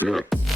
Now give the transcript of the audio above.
Let's.